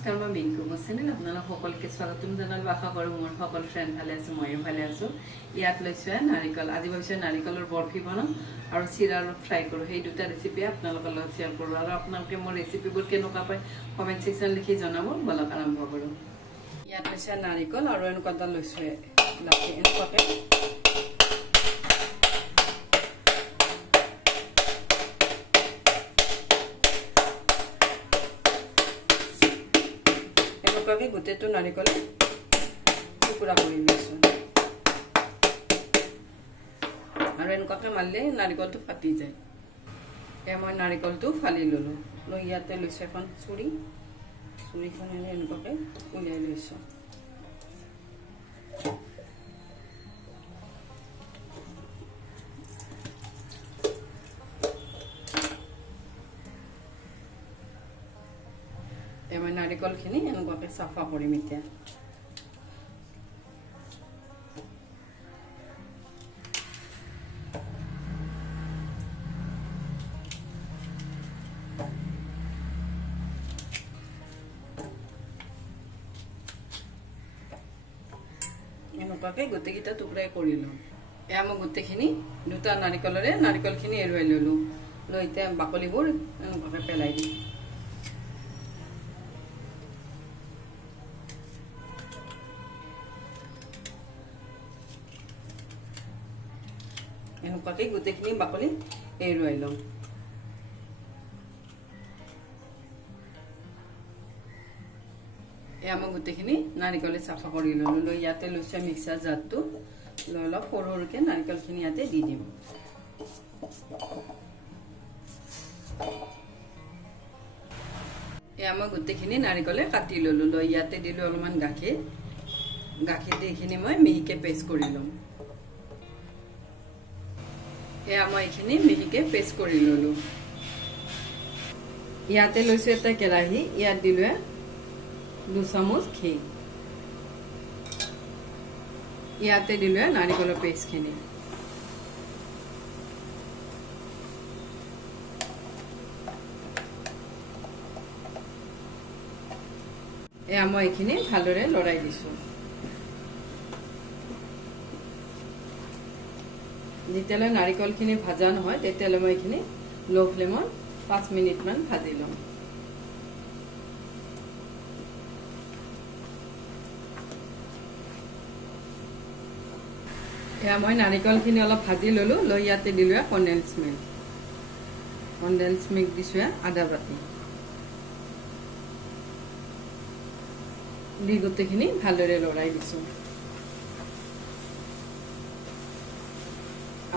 নমস্কাৰ মই বিংকু চেনেল আপোনালোক সকলোকে স্বাগতম জনালো আশা কৰো মোৰ সকলো ফ্ৰেন্ড ভালে আছে মইও ভালে আছো ইয়াত লৈছো নাৰিকল আজি ভাবিছো নাৰিকলৰ বৰফি বনাম আৰু চিৰাৰ ফ্ৰাই কৰো সেই দুটা ৰেচিপি আপোনালোকৰ লগত শেয়াৰ কৰো আৰু আপোনালোকে মোৰ ৰেচিপিবোৰ কেনেকুৱা পায় কমেন্ট সেকশন লিখি জনাব বলক আৰম্ভ কৰো ইয়াত লৈছো নাৰিকল আৰু এনেকুৱা লৈছো লাকি এনেকুৱাকে গোটেটো নাৰিকলে টুকুৰা কৰি লৈছো আৰু এনেকুৱাকে মাৰিলে নাৰিকলটো ফাটি যায় মই নাৰিকলটো ফালি ললো লৈ ইয়াতে লৈছো এখন চুৰিখনেৰে এনেকুৱাকে উলিয়াই লৈছো মই নাৰিকলখিনি এনেকুৱাকে সাফা কৰিম এতিয়া এনেকুৱাকে গোটেইকেইটা টুকুৰাই কৰি লওঁ এয়া মই গোটেইখিনি দুটা নাৰিকলখিনি এৰুৱাই ললো লৈ এতিয়া বাকলিবোৰ এনেকুৱাকে পেলাই দিম এনেকুৱাকে গোটেইখিনি বাকলি এৰুৱাই লওঁ এয়া মই গোটেইখিনি নাৰিকলে সাফা কৰি ললো লৈ ইয়াতে লৈছো মিক্সাৰ জাৰটো লৈ অলপ সৰু সৰুকে নাৰিকলখিনি ইয়াতে দি দিম এয়া মই গোটেইখিনি নাৰিকলে কাটি ললো লৈ ইয়াতে দিলো অলপমান গাখীৰ দি এইখিনি মই মিহিকে পেষ্ট কৰি লম এয়া মই এইখিনি মিহিকে পেষ্ট কৰি ললো ইয়াতে লৈছো এটা কেৰাহী ইয়াত দিলো 2 চামুচ ঘি ইয়াতে দিলো নাৰিকলৰ পেষ্টখিনি এয়া মই এইখিনি ভালদৰে লৰাই দিছো যেতিয়ালৈ নাৰিকলখিনি ভাজা নহয় তেতিয়ালৈ মই এইখিনি লো ফ্লেমত 5 মিনিট মান ভাজি লম এয়া মই নাৰিকলখিনি অলপ ভাজি ললো লৈ ইয়াতে দিলো কনডেন্স মিল্ক দিছো আধা বাটি দি গোটেইখিনি ভালদৰে লৰাই দিছো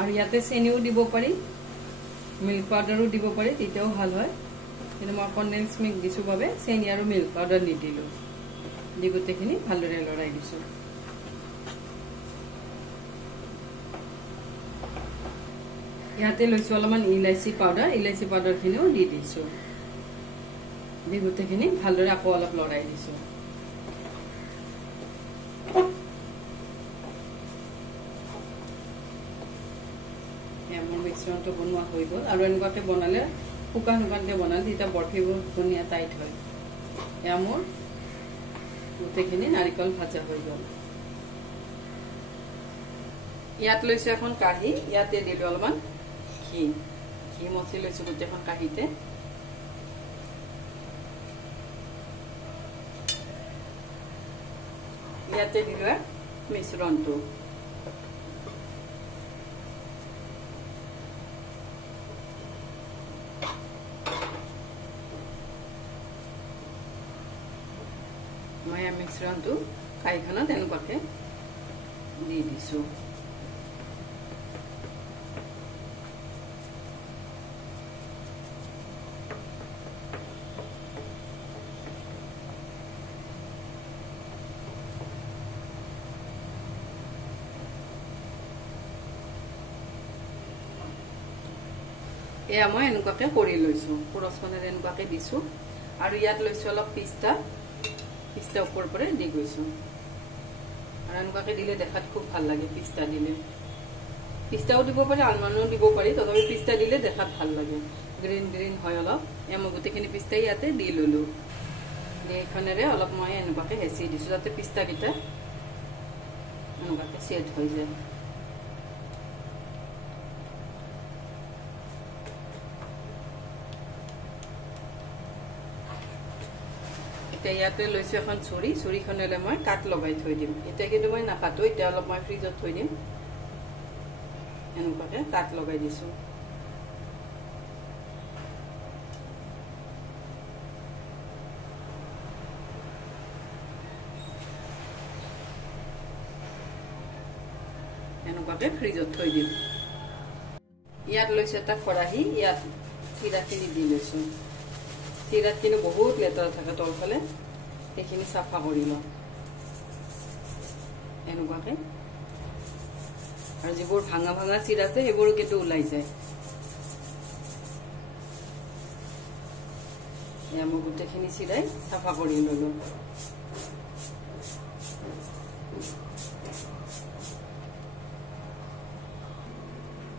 আৰু ইয়াতে চেনিও দিব পাৰি মিল্ক পাউডাৰো দিব পাৰি তেতিয়াও ভাল হয় কিন্তু মই কনডেন্স মিল্ক দিছো বাবে চেনি আৰু মিল্ক পাউডাৰ নিদিলো দি গোটেইখিনি ভালদৰে লৰাই দিছো ইয়াতে লৈছো অলপমান ইলাইচি পাউডাৰখিনিও দি দিছো দি গোটেইখিনি ভালদৰে আকৌ অলপ লৰাই দিছো মিশ্ৰণটো বনোৱা হৈ গ'ল আৰু এনেকুৱাকে বনালে শুকানকে বনালে তেতিয়া বৰফিবোৰ ধুনীয়া টাইট হয় এয়া মোৰ গোটেইখিনি নাৰিকল ভাজা হৈ গ'ল ইয়াত লৈছো এখন কাঢ়ি ইয়াতে দিলো অলপমান ঘি মচি লৈছো গোটেইখন কাঢ়িতে ইয়াতে দিলো মিশ্ৰণটো মই মিশ্ৰণটো কাঢ়িখনত এনেকুৱাকে দি দিছো এয়া মই এনেকুৱাকে কৰি লৈছো পুৰস্কনেৰে এনেকুৱাকে দিছো আৰু ইয়াত লৈছো অলপ পিস্তা ওপৰ পৰা দি গৈছো আৰু এনেকুৱাকে দিলে দেখাত খুব ভাল লাগে পিস্তা দিলে পিস্তাও দিব পাৰি আলমণ্ডও দিব পাৰি তথাপি পিস্তা দিলে দেখাত ভাল লাগে গ্ৰীন গ্ৰীন হয় অলপ এয়া মই গোটেইখিনি পিস্তা ইয়াতে দি ললো এইখনেৰে অলপ মই এনেকুৱাকৈ হেঁচি দিছোঁ যাতে পিস্তাকেইটা এনেকুৱাকৈ ছেট হৈ যায়। এতিয়া ইয়াতে লৈছোঁ এখন ছুৰী, ছুৰীখনেৰে মই কাট লগাই থৈ দিম। এতিয়া কিন্তু মই নাকাটো, এতিয়া অলপ মই ফ্ৰিজত থৈ দিম। এনেকুৱাকৈ কাট লগাই দিছোঁ। এনেকুৱাকৈ ফ্ৰিজত থৈ দিম। ইয়াত লৈছোঁ এটা খৰাহী, ইয়াত চিৰাখিনি দি লৈছোঁ। চিৰাত কিন্তু বহুত লেতেৰা থাকে তলফালে, সেইখিনি চাফা কৰি লওঁ এনেকুৱাকৈ। আৰু যিবোৰ ভাঙা ভাঙা চিৰা আছে সেইবোৰো কিন্তু ওলাই যায়। এয়া মই গোটেইখিনি চিৰাই চাফা কৰি ল'লোঁ।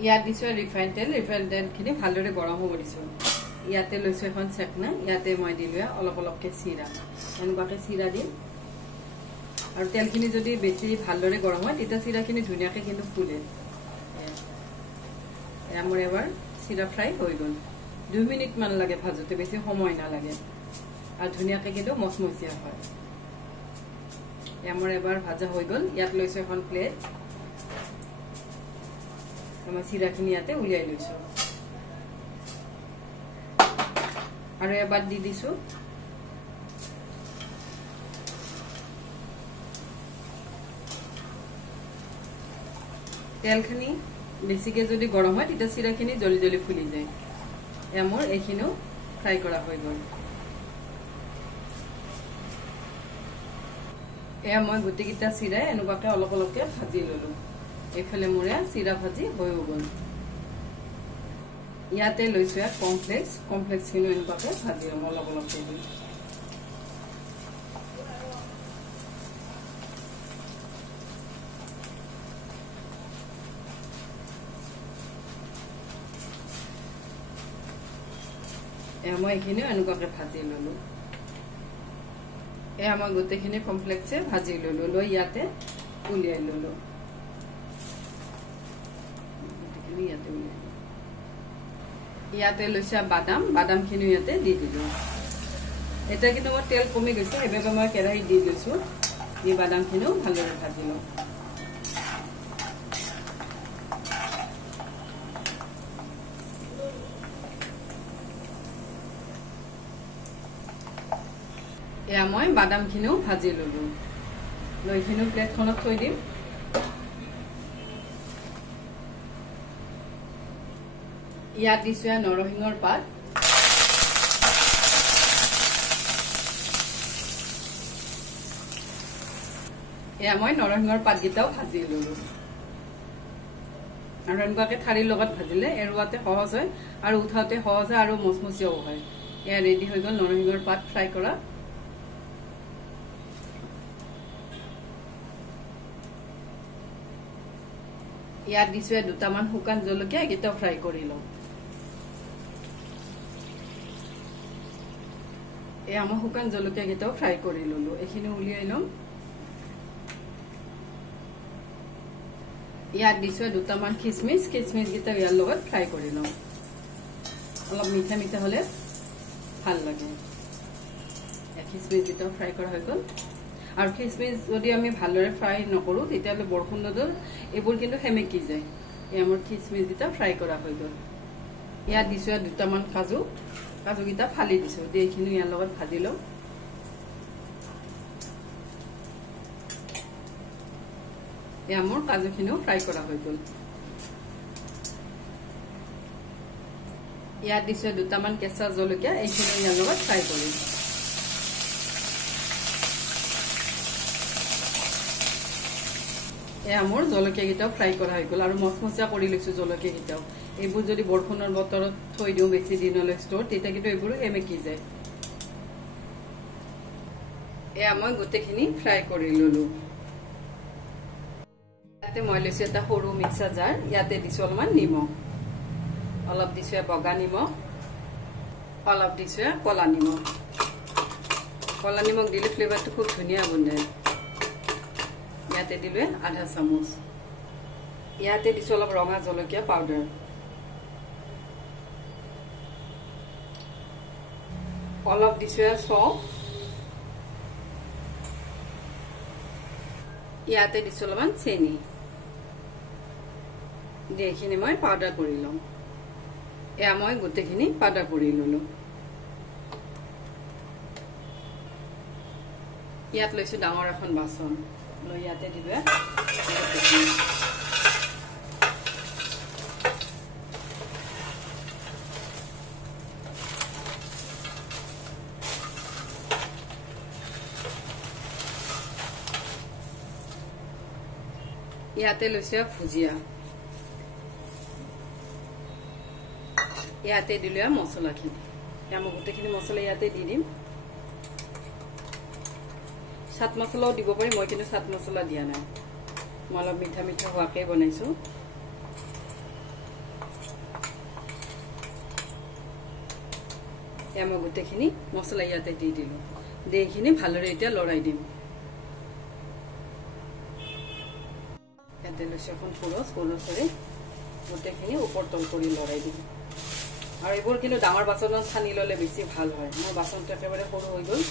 ইয়াত দিছোঁ ৰিফাইন তেল, ৰিফাইন তেলখিনি ভালদৰে গৰম হ'ব দিছোঁ। ইয়াতে লৈছোঁ এখন চেকনা, ইয়াতে মই দিলোঁ অলপ অলপকৈ চিৰা, এনেকুৱাকৈ চিৰা দিম। আৰু তেলখিনি যদি বেছি ভালদৰে গৰম হয় তেতিয়া চিৰাখিনি ধুনীয়াকৈ কিন্তু ফুলে। এয়া মোৰ এবাৰ চিৰা ফ্ৰাই হৈ গ'ল। 2 মিনিটমান লাগে ভাজোতে, বেছি সময় নালাগে আৰু ধুনীয়াকৈ কিন্তু মচমচীয়া হয়। এয়া মোৰ এবাৰ ভাজা হৈ গ'ল। ইয়াত লৈছোঁ এখন প্লেট, মই চিৰাখিনি ইয়াতে উলিয়াই লৈছোঁ আৰু এবাৰ দি দিছোঁ। তেলখিনি বেছিকৈ যদি গৰম হয় তেতিয়া চিৰাখিনি জলদি জলদি ফুলি যায়। এয়া মোৰ এইখিনিও ফ্ৰাই কৰা হৈ গ'ল। এয়া মই গোটেইকেইটা চিৰাই এনেকুৱাকৈ অলপ অলপকৈ ভাজি ল'লোঁ। এইফালে মোৰ চিৰা ভাজি হৈও গ'ল। ইয়াতে লৈছোঁ কৰ্ণফ্লেক্স, কৰ্ণফ্লেক্সখিনিও এনেকুৱাকৈ ভাজি ল'ম অলপ অলপকৈ দি। এয়া মই এইখিনিও এনেকুৱাকৈ ভাজি ল'লোঁ। এয়া মই গোটেইখিনি কৰ্ণফ্লেক্সে ভাজি ল'লোঁ, লৈ ইয়াতে উলিয়াই ল'লোঁ। ইয়াতে লৈছোঁ বাদাম, বাদামখিনিও ইয়াতে দি দিলোঁ। এতিয়া কিন্তু মোৰ তেল কমি গৈছে, সেইবাবে মই কেৰাহীত দি লৈছোঁ। এই বাদামখিনিও ভালদৰে ভাজি লওঁ। এয়া মই বাদামখিনিও ভাজি ল'লোঁ, লৈ এইখিনিও প্লেটখনত থৈ দিম। ইয়াত দিছোঁ নৰসিংহৰ পাত, এয়া মই নৰসিংহৰ পাতকেইটাও ভাজি ল'লোঁ। আৰু এনেকুৱাকৈ ঠাৰিৰ লগত ভাজিলে এৰুৱাতে সহজ হয় আৰু উঠাওঁতে সহজ হয় আৰু মচমচীয়াও হয়। এয়া ৰেডি হৈ গ'ল নৰসিংহৰ পাত ফ্ৰাই কৰা। ইয়াত দিছোঁ দুটামান শুকান জলকীয়া, এইকেইটাও ফ্ৰাই কৰি লওঁ। এই আমাৰ শুকান জলকীয়াকেইটাও ফ্ৰাই কৰি ল'লোঁ, এইখিনি উলিয়াই ল'ম। ইয়াত দিছোঁ দুটামান খিচমিচ, খিচমিচকেইটা ইয়াৰ লগত ফ্ৰাই কৰি লওঁ। অলপ মিঠা মিঠা হ'লে ভাল লাগে। খিচমিচকেইটাও ফ্ৰাই কৰা হৈ গ'ল। আৰু খিচমিচ যদি আমি ভালদৰে ফ্ৰাই নকৰোঁ তেতিয়াহ'লে বৰষুণৰ এইবোৰ কিন্তু সেমেকি যায়। এই আমাৰ খিচমিচকেইটা ফ্ৰাই কৰা হৈ গ'ল। ইয়াত দিছোঁ দুটামান কাজু, কাজুকেইটা ফালি দিছোঁ, দি এইখিনি ইয়াৰ লগত ভাজি লওঁ। এয়া মোৰ কাজুখিনিও ফ্ৰাই কৰা হৈ গ'ল। ইয়াত দিছোঁ দুটামান কেঁচা জলকীয়া, এইখিনি ইয়াৰ লগত ফ্ৰাই কৰিম। এয়া মোৰ জলকীয়াকেইটাও ফ্ৰাই কৰা হৈ গ'ল আৰু মচমচীয়া কৰি লৈছোঁ জলকীয়াকেইটাও। এইবোৰ যদি বৰষুণৰ বতৰত থৈ দিওঁ বেছি দিনলৈ ষ্ট'ৰ, তেতিয়া কিন্তু এইবোৰো সেমেকি যায়। এয়া মই গোটেইখিনি ফ্ৰাই কৰি ল'লোঁ। ইয়াতে মই লৈছোঁ এটা সৰু মিক্সাৰ জাৰ, ইয়াতে দিছোঁ অলপমান নিমখ, অলপ দিছোঁ বগা নিমখ, অলপ দিছোঁ ক'লা নিমখ। কলা নিমখ দিলে ফ্লেভারটো খুব ধুনিয়া বন্ধে ইয়াতে দিলে আধা চামচ ইয়াতে দিছো অলপ ৰঙা জলকীয়া পাউডাৰ অলপ দিছো সফ ইয়াতে দিছো অলপমান চেনি এইখিনি মই পাউডাৰ কৰি লম এয়া মই গোটেইখিনি পাউডাৰ কৰি ললো ইয়াত লৈছো ডাঙৰ এখন বাচন লৈ ইয়াতে দিবা ইয়াতে লৈছো ভুজিয়া ইয়াতে দিলো মছলাখিনি মই গোটেইখিনি মছলা ইয়াতে দি দিম সাত মছলাও দিব পাৰি মই কিন্তু সাত মছলা দিয়া নাই মই অলপ মিঠা মিঠা হোৱাকে বনাইছো মই গোটেইখিনি মছলা ইয়াতে দি দিলো এইখিনি ভালদৰে এতিয়া লৰাই দিম ইয়াতে লৈছো এখন পুৰচৰে গোটেইখিনি ওপৰ তল কৰি লৰাই দিম আৰু এইবোৰ কিন্তু ডাঙৰ বাচনত সানি ললে বেছি ভাল হয় মোৰ বাচনটো একেবাৰে সৰু হৈ গ'ল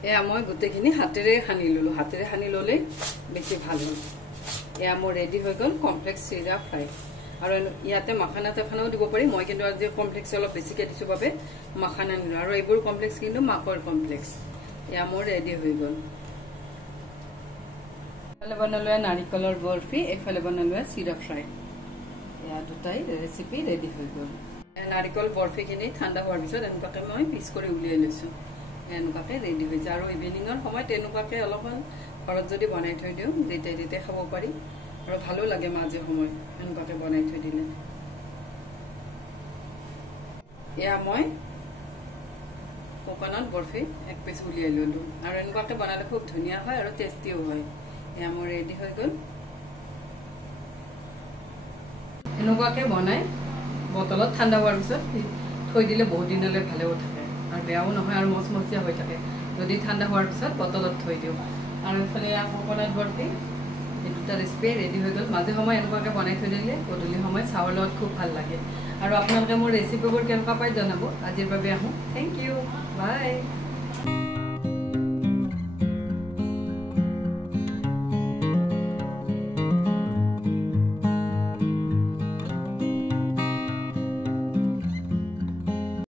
এয়া মই গোটেইখিনি হাতেৰে সানি ললো হাতেৰে সানি ললে বেছি ভাল হয় এয়া মোৰ ৰেডি হৈ গ'ল কমপ্লেক্স চিৰা ফ্ৰাই আৰু ইয়াতে মাখানা তেখানাও দিব পাৰি মই কিন্তু আজি কমপ্লেক্স অলপ বেছিকে দিছো বাবে মাখানা নিলো আৰু এইবোৰ কমপ্লেক্স কিন্তু মাকৰ কমপ্লেক্স এয়া মোৰ ৰেডি হৈ গ'ল এফালে বনালো নাৰিকলৰ বৰফি এফালে বনালো চিৰা ফ্ৰাই এয়া দুটাই ৰেচিপি ৰেডি হৈ গ'ল নাৰিকল বৰফিখিনি ঠাণ্ডা হোৱাৰ পিছত এনেকুৱাকৈ মই পিচ কৰি উলিয়াই লৈছো এনেকুৱাকৈ ৰেডি হৈ যায় আৰু ইভিনিঙৰ সময়ত এনেকুৱাকৈ অলপমান ঘৰত যদি বনাই থৈ দিওঁ যেতিয়াই তেতিয়াই খাব পাৰি আৰু ভালো লাগে মাজে সময় এনেকুৱাকৈ বনাই থৈ দিলে এয়া মই কোকোনাট বৰফি এক পিচ উলিয়াই ললো আৰু এনেকুৱাকৈ বনালে খুব ধুনীয়া হয় আৰু টেষ্টিও হয় এয়া মোৰ ৰেডি হৈ গ'ল এনেকুৱাকৈ বনাই বটলত ঠাণ্ডা হোৱাৰ পিছত থৈ দিলে বহুত দিনলৈ ভালেও থাকে আৰু বেয়াও নহয় আৰু মচমচীয়া হৈ থাকে যদি ঠাণ্ডা হোৱাৰ পিছত বটলত থৈ দিওঁ আৰু এইফালে কোকোনাট বৰফি এই দুটা ৰেচিপি ৰেডি হৈ গ'ল মাজে সময় এনেকুৱাকৈ বনাই থৈ দিলে গধূলি সময়ত চাহৰ লগত খুব ভাল লাগে আৰু আপোনালোকে মোৰ ৰেচিপিবোৰ কেনেকুৱা পাই জনাব আজিৰ বাবে আহোঁ থেংক ইউ বাই